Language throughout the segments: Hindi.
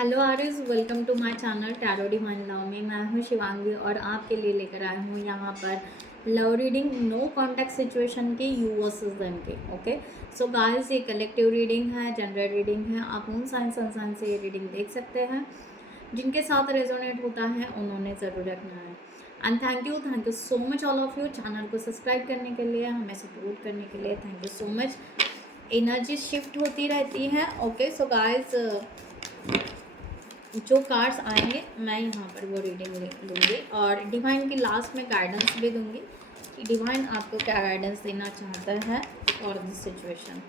Hello Aries, welcome to my channel tarot divine love में। मैं हूं शिवांगी और आपके लिए लेकर आई हूं यहाँ पर love reading no contact situation के यू वर्सेस देम के। ओके, सो गाइस, ये कलेक्टिव रीडिंग है, जनरल रीडिंग है। आप उन साइन सनसाइन से ये रीडिंग देख सकते हैं जिनके साथ रेजोनेट होता है, उन्होंने ज़रूर रखना है। And thank you so much all of you channel को सब्सक्राइब करने के लिए, हमें सपोर्ट करने के लिए। Thank you so much. Energy shift होती रहती है। ओके, सो गाइस, जो कार्ड्स आएंगे मैं यहाँ पर वो रीडिंग लूँगी और डिवाइन की लास्ट में गाइडेंस भी दूँगी कि डिवाइन आपको क्या गाइडेंस देना चाहता है for this situation.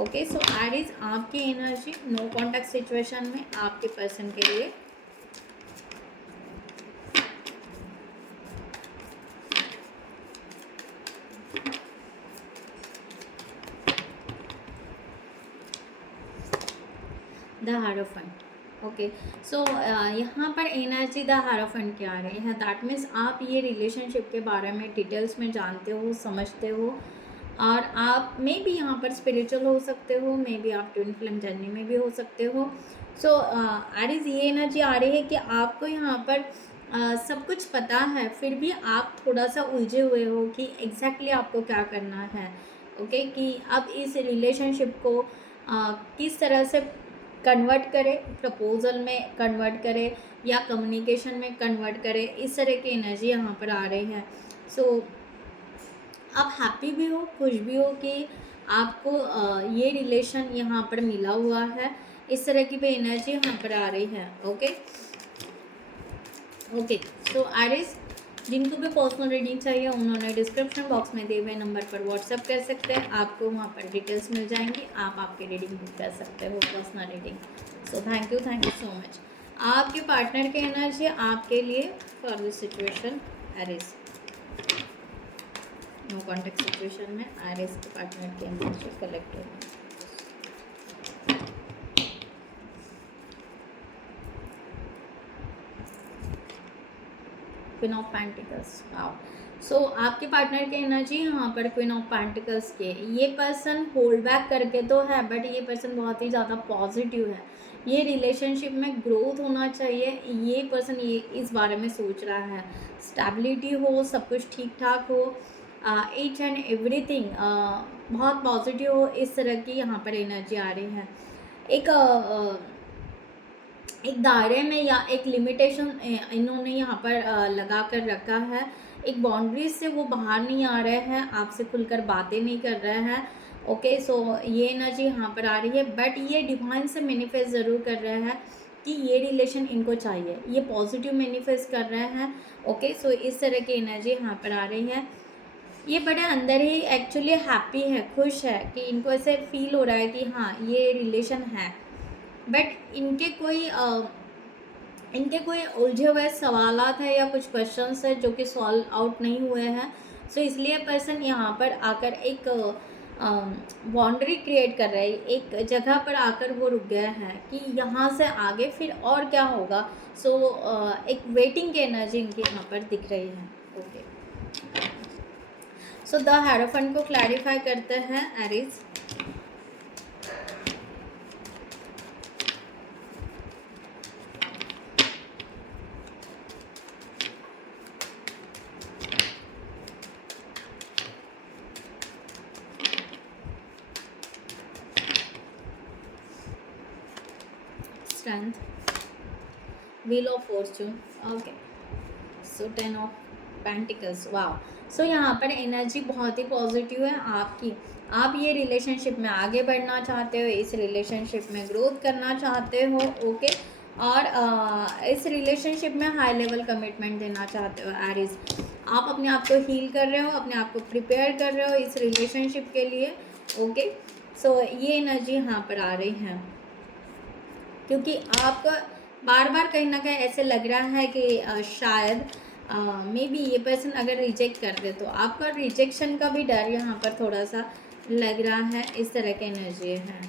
Okay, so Aries, आपकी एनर्जी नो कॉन्टैक्ट सिचुएशन में आपके पर्सन के लिए। द हारोफेंट। ओके, सो यहाँ पर एनर्जी द हारोफेंट क्या आ रही है, दैट मीन्स आप ये रिलेशनशिप के बारे में डिटेल्स में जानते हो, समझते हो, और आप मे भी यहाँ पर स्पिरिचुअल हो सकते हो, मे भी आप ट्विन फ्लेम जर्नी में भी हो सकते हो। सो एरीज, ये एनर्जी आ रही है कि आपको यहाँ पर सब कुछ पता है, फिर भी आप थोड़ा सा उलझे हुए हो कि एग्जैक्टली आपको क्या करना है। ओके, कि अब इस रिलेशनशिप को किस तरह से कन्वर्ट करें, प्रपोजल में कन्वर्ट करें या कम्युनिकेशन में कन्वर्ट करें, इस तरह की एनर्जी यहाँ पर आ रही है। सो आप हैप्पी भी हो, खुश भी हो कि आपको ये रिलेशन यहाँ पर मिला हुआ है, इस तरह की भी एनर्जी यहाँ पर आ रही है। ओके ओके, सो एरीज, जिनको भी पर्सनल रीडिंग चाहिए उन्होंने डिस्क्रिप्शन बॉक्स में दिए हुए नंबर पर व्हाट्सएप कर सकते हैं, आपको वहाँ पर डिटेल्स मिल जाएंगी, आप आपकी रीडिंग बुक कर सकते हो, personal reading. So thank you so much. आपके पार्टनर की एनर्जी आपके लिए for this situation Aries, no contact situation में एरीज के पार्टनर की energy collective. Queen of pentacles. Wow, so आपके पार्टनर की एनर्जी यहाँ पर क्वीन ऑफ पेंटिकल्स के, ये पर्सन होल्ड बैक करके तो है, बट ये पर्सन बहुत ही ज़्यादा पॉजिटिव है। ये रिलेशनशिप में ग्रोथ होना चाहिए, ये पर्सन ये इस बारे में सोच रहा है, स्टेबिलिटी हो, सब कुछ ठीक ठाक हो, ईच एंड एवरीथिंग बहुत पॉजिटिव हो, इस तरह की यहाँ पर एनर्जी आ रही है। एक दायरे में या एक लिमिटेशन इन्होंने यहाँ पर लगा कर रखा है, एक बाउंड्रीज से वो बाहर नहीं आ रहे हैं, आपसे खुलकर बातें नहीं कर रहे हैं। ओके, सो ये एनर्जी यहाँ पर आ रही है, बट ये डिवाइन से मैनिफेस्ट ज़रूर कर रहे हैं कि ये रिलेशन इनको चाहिए, ये पॉजिटिव मैनिफेस्ट कर रहे हैं। ओके, सो इस तरह की एनर्जी यहाँ पर आ रही है। ये बड़े अंदर ही एक्चुअली हैप्पी है, खुश है कि इनको ऐसे फील हो रहा है कि हाँ ये रिलेशन है, बट इनके कोई उलझे हुए सवालात है या कुछ क्वेश्चंस है जो कि सॉल्व आउट नहीं हुए हैं। सो इसलिए पर्सन यहाँ पर आकर एक बाउंड्री क्रिएट कर रहा है, एक जगह पर आकर वो रुक गया है कि यहाँ से आगे फिर और क्या होगा। सो एक वेटिंग की एनर्जी इनकी यहाँ पर दिख रही है। ओके, सो द हेरोफेंट को क्लैरिफाई करते हैं Aries. Strength, Wheel of Fortune. Okay, so 10 of Pentacles. Wow, so यहाँ पर एनर्जी बहुत ही पॉजिटिव है आपकी। आप ये रिलेशनशिप में आगे बढ़ना चाहते हो, इस रिलेशनशिप में ग्रोथ करना चाहते हो। ओके, और इस रिलेशनशिप में हाई लेवल कमिटमेंट देना चाहते हो एरीज। आप अपने आप को हील कर रहे हो, अपने आप को प्रिपेयर कर रहे हो इस रिलेशनशिप के लिए। ओके, सो ये एनर्जी यहाँ पर आ रही है क्योंकि आपका बार बार कहीं ना कहीं ऐसे लग रहा है कि शायद मे बी ये पर्सन अगर रिजेक्ट कर दे तो आपका रिजेक्शन का भी डर यहाँ पर थोड़ा सा लग रहा है, इस तरह की एनर्जी है।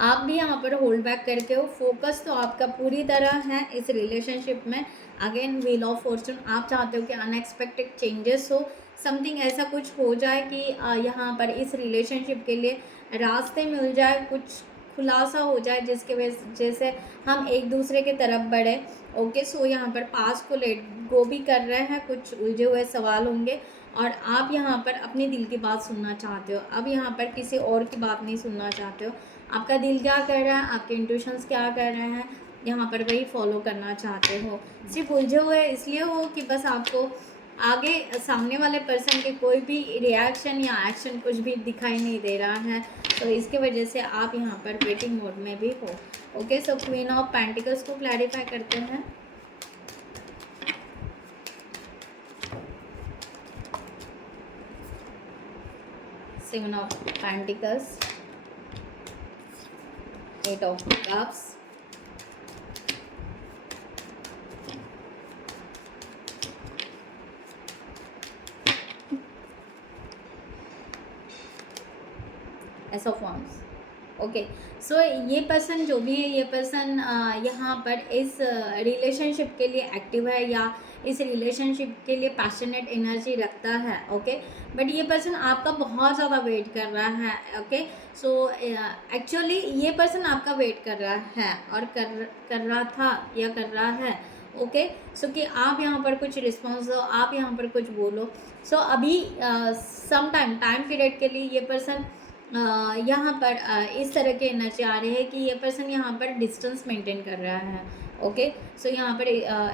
आप भी यहाँ पर होल्ड बैक करके हो, फोकस तो आपका पूरी तरह है इस रिलेशनशिप में। अगेन व्हील ऑफ फॉर्चून, आप चाहते हो कि अनएक्सपेक्टेड चेंजेस हो, समथिंग ऐसा कुछ हो जाए कि यहाँ पर इस रिलेशनशिप के लिए रास्ते मिल जाए, कुछ खुलासा हो जाए जिसके वजह से हम एक दूसरे के तरफ बढ़े। ओके, सो यहाँ पर पास को लेट गो भी कर रहे हैं, कुछ उलझे हुए सवाल होंगे और आप यहाँ पर अपने दिल की बात सुनना चाहते हो। अब यहाँ पर किसी और की बात नहीं सुनना चाहते हो। आपका दिल क्या कर रहा है, आपके इंट्यूशंस क्या कर रहे हैं, यहाँ पर वही फॉलो करना चाहते हो। सिर्फ उलझे हुए इसलिए हो कि बस आपको आगे सामने वाले पर्सन के कोई भी रिएक्शन या एक्शन कुछ भी दिखाई नहीं दे रहा है, तो इसके वजह से आप यहाँ पर वेटिंग मोड में भी हो। Okay, so queen of pentacles को क्लैरिफाई करते हैं। Seven of pentacles, eight of cups, ace of wands. Okay, so ये पर्सन जो भी है, ये पर्सन यहाँ पर इस रिलेशनशिप के लिए एक्टिव है या इस रिलेशनशिप के लिए पैशनेट एनर्जी रखता है। ओके, बट ये पर्सन आपका बहुत ज़्यादा वेट कर रहा है। ओके, सो एक्चुअली ये पर्सन आपका वेट कर रहा है और कर रहा था या कर रहा है। ओके, सो कि आप यहाँ पर कुछ रिस्पॉन्स दो, आप यहाँ पर कुछ बोलो। सो अभी सम टाइम पीरियड के लिए ये पर्सन यहाँ पर इस तरह की एनर्जी आ रही है कि ये पर्सन यहाँ पर डिस्टेंस मेंटेन कर रहा है। ओके, सो यहाँ पर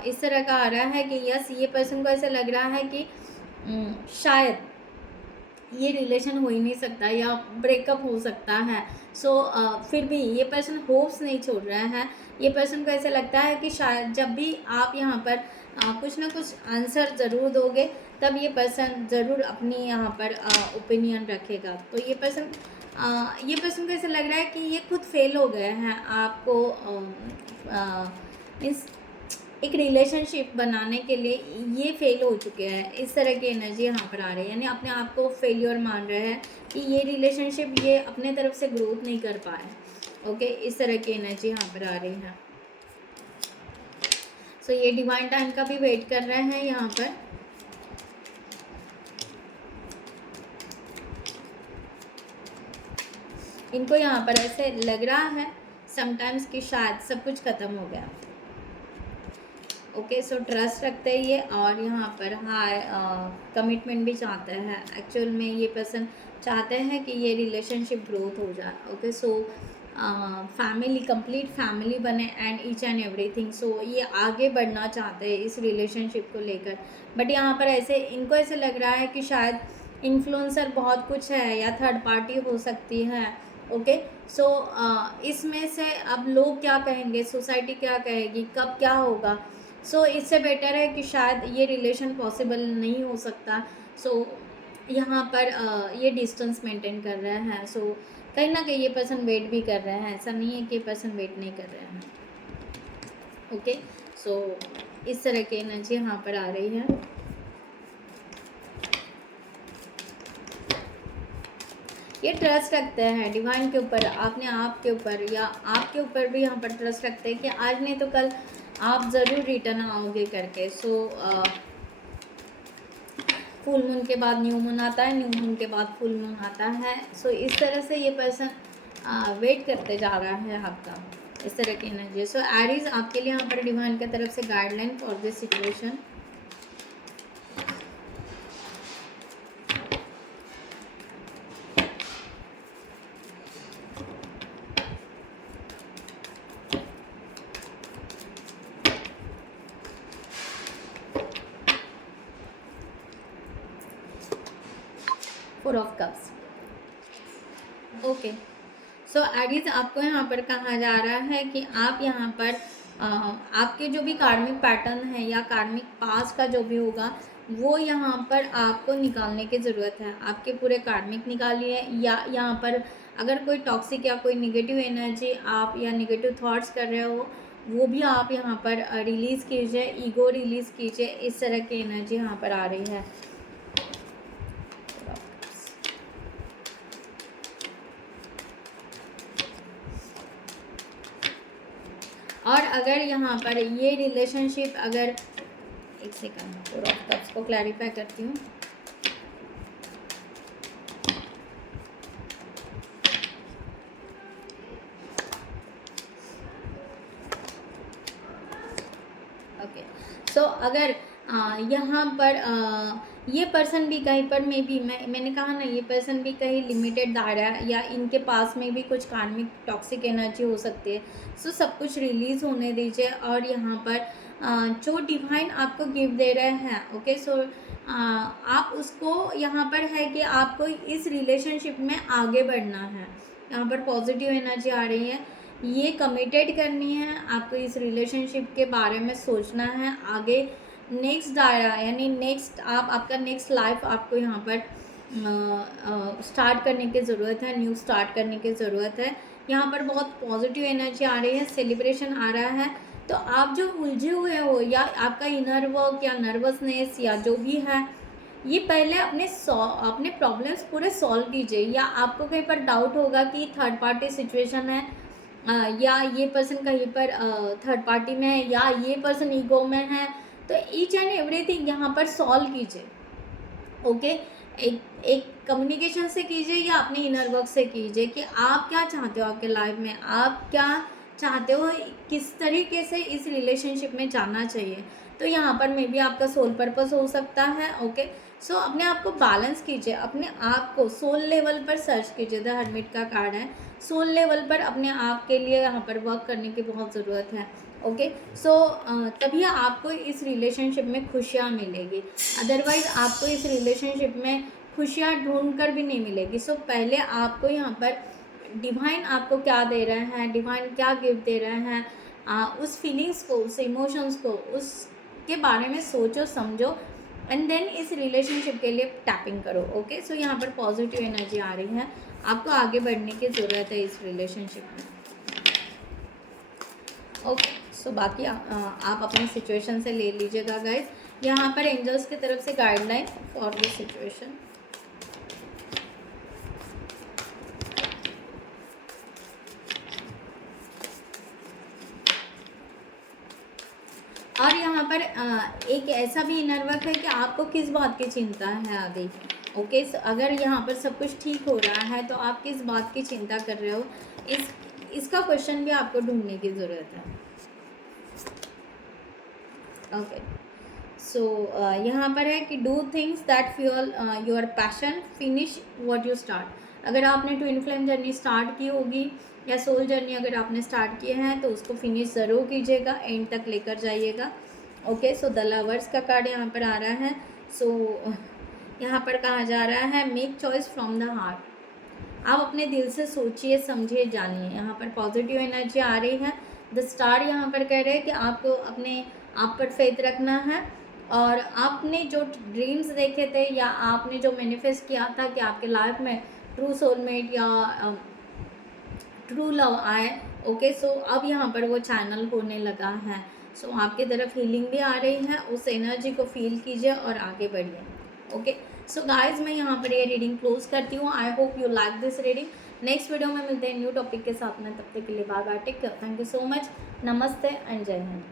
इस तरह का आ रहा है कि यस, ये पर्सन को ऐसा लग रहा है कि शायद ये रिलेशन हो ही नहीं सकता या ब्रेकअप हो सकता है। सो फिर भी ये पर्सन होप्स नहीं छोड़ रहा है। ये पर्सन को ऐसा लगता है कि शायद जब भी आप यहाँ पर कुछ ना कुछ आंसर ज़रूर दोगे, तब ये पर्सन ज़रूर अपनी यहाँ पर ओपिनियन रखेगा। तो ये पर्सन को ऐसा लग रहा है कि ये खुद फेल हो गए हैं आपको मीन्स एक रिलेशनशिप बनाने के लिए ये फेल हो चुके हैं। इस तरह की एनर्जी यहाँ पर आ रही है, यानी अपने आप को फेलियर मान रहे हैं कि ये रिलेशनशिप ये अपने तरफ से ग्रोथ नहीं कर पाए। ओके, इस तरह की एनर्जी यहाँ पर आ रही है। सो ये डिवाइन टाइम का भी वेट कर रहे हैं यहाँ पर। इनको यहाँ पर ऐसे लग रहा है समटाइम्स कि शायद सब कुछ ख़त्म हो गया। ओके, सो ट्रस्ट रखते हैं ये और यहाँ पर हाई कमिटमेंट भी चाहते हैं। एक्चुअल में ये पर्सन चाहते हैं कि ये रिलेशनशिप ग्रोथ हो जाए। Okay, so family, complete family बने एंड ईच एंड एवरीथिंग। सो ये आगे बढ़ना चाहते हैं इस रिलेशनशिप को लेकर। बट यहाँ पर ऐसे इनको ऐसे लग रहा है कि शायद इन्फ्लुएंसर बहुत कुछ है या थर्ड पार्टी हो सकती है। ओके, सो इसमें से अब लोग क्या कहेंगे, सोसाइटी क्या कहेगी, कब क्या होगा। सो इससे बेटर है कि शायद ये रिलेशन पॉसिबल नहीं हो सकता। सो यहाँ पर ये डिस्टेंस मेंटेन कर रहे हैं। सो कहीं ना कहीं ये पर्सन वेट भी कर रहे हैं, ऐसा नहीं है कि ये पर्सन वेट नहीं कर रहे हैं। ओके, सो इस तरह की एनर्जी यहाँ पर आ रही है। ये ट्रस्ट रखते हैं डिवाइन के ऊपर, अपने आप के ऊपर, या आपके ऊपर भी यहाँ पर ट्रस्ट रखते हैं कि आज नहीं तो कल आप ज़रूर रिटर्न आओगे करके। सो फुल मून के बाद न्यू मून आता है, न्यू मून के बाद फुल मून आता है। सो इस तरह से ये पर्सन वेट करते जा रहा है आपका, इस तरह की एनर्जी। सो एरीज आपके लिए यहाँ पर डिवाइन की तरफ से guideline for this situation. Four of cups. Okay, so Aries आपको यहाँ पर कहा जा रहा है कि आप यहाँ पर आपके जो भी कार्मिक पैटर्न है या कार्मिक पास का जो भी होगा, वो यहाँ पर आपको निकालने की ज़रूरत है। आपके पूरे कार्मिक निकालिए, या यहाँ पर अगर कोई टॉक्सिक या कोई निगेटिव एनर्जी आप या निगेटिव थॉट्स कर रहे हो, वो भी आप यहाँ पर रिलीज़ कीजिए, ईगो रिलीज़ कीजिए। इस तरह की एनर्जी यहाँ पर आ रही है। और अगर यहाँ पर ये रिलेशनशिप, अगर एक सेकंड, फोर ऑफ कप्स को क्लैरिफाई करती हूँ। अगर यहाँ पर ये पर्सन भी कहीं पर मैंने कहा ना, ये पर्सन भी कहीं लिमिटेड दायरा या इनके पास में भी कुछ कार्मिक टॉक्सिक एनर्जी हो सकती है। सो सब कुछ रिलीज़ होने दीजिए और यहाँ पर जो डिवाइन आपको गिफ्ट दे रहे हैं, ओके, सो आप उसको, यहाँ पर है कि आपको इस रिलेशनशिप में आगे बढ़ना है। यहाँ पर पॉजिटिव एनर्जी आ रही है, ये कमिटेड करनी है आपको, इस रिलेशनशिप के बारे में सोचना है, आगे नेक्स्ट दायरा यानी नेक्स्ट आपका नेक्स्ट लाइफ आपको यहाँ पर स्टार्ट करने की ज़रूरत है, न्यू स्टार्ट करने की ज़रूरत है। यहाँ पर बहुत पॉजिटिव एनर्जी आ रही है, सेलिब्रेशन आ रहा है। तो आप जो उलझे हुए हो या आपका इनर वर्क या नर्वसनेस या जो भी है, ये पहले अपने प्रॉब्लम्स पूरे सॉल्व कीजिए। या आपको कहीं पर डाउट होगा कि थर्ड पार्टी सिचुएशन है या ये पर्सन कहीं पर थर्ड पार्टी में है या ये पर्सन ईगो में है, तो ईच एंड एवरीथिंग यहाँ पर सॉल्व कीजिए, ओके। एक कम्युनिकेशन से कीजिए या अपने इनर वर्क से कीजिए कि आप क्या चाहते हो आपके लाइफ में, आप क्या चाहते हो, किस तरीके से इस रिलेशनशिप में जाना चाहिए। तो यहाँ पर मे बी आपका सोल पर्पस हो सकता है, ओके। सो अपने आप को बैलेंस कीजिए, अपने आप को सोल लेवल पर सर्च कीजिए। द हर्मिट का कार्ड है, सोल लेवल पर अपने आप के लिए यहाँ पर वर्क करने की बहुत ज़रूरत है, ओके। सो तभी आपको इस रिलेशनशिप में खुशियाँ मिलेगी, अदरवाइज़ आपको इस रिलेशनशिप में खुशियाँ ढूंढ कर भी नहीं मिलेगी। सो पहले आपको यहाँ पर डिवाइन आपको क्या दे रहे हैं, डिवाइन क्या गिफ्ट दे रहे हैं, उस फीलिंग्स को, उस इमोशंस को, उसके बारे में सोचो, समझो, एंड देन इस रिलेशनशिप के लिए टैपिंग करो, ओके। सो यहाँ पर पॉजिटिव एनर्जी आ रही है, आपको आगे बढ़ने की ज़रूरत है इस रिलेशनशिप में, ओके। सो बाकी आप अपनी सिचुएशन से ले लीजिएगा गाइज। यहाँ पर एंजल्स की तरफ से गाइडलाइन फॉर दिस सिचुएशन। और यहाँ पर एक ऐसा भी इनर वर्क है कि आपको किस बात की चिंता है अभी, ओके। अगर यहाँ पर सब कुछ ठीक हो रहा है तो आप किस बात की चिंता कर रहे हो, इसका क्वेश्चन भी आपको ढूंढने की ज़रूरत है, ओके। सो यहाँ पर है कि do things that fuel your passion, finish what you start. अगर आपने ट्विन फ्लेम जर्नी स्टार्ट की होगी या सोल जर्नी अगर आपने स्टार्ट किए हैं तो उसको फिनिश ज़रूर कीजिएगा, एंड तक लेकर जाइएगा, ओके। सो द लवर्स का कार्ड यहाँ पर आ रहा है। सो यहाँ पर कहा जा रहा है make choice from the heart. आप अपने दिल से सोचिए, समझिए, जानिए। यहाँ पर पॉजिटिव एनर्जी आ रही है। द स्टार यहाँ पर कह रहे हैं कि आपको अपने आप पर फेथ रखना है और आपने जो ड्रीम्स देखे थे या आपने जो मैनिफेस्ट किया था कि आपके लाइफ में ट्रू सोलमेट या ट्रू लव आए, ओके। सो अब यहाँ पर वो चैनल होने लगा है। सो आपकी तरफ हीलिंग भी आ रही है, उस एनर्जी को फील कीजिए और आगे बढ़िए, ओके। सो गाइज मैं यहाँ पर ये रीडिंग क्लोज करती हूँ। I hope you like this reading. Next video में मिलते हैं न्यू टॉपिक के साथ में, तब तक के लिए bye bye, take care, thank you so much, नमस्ते एंड जय हिंद।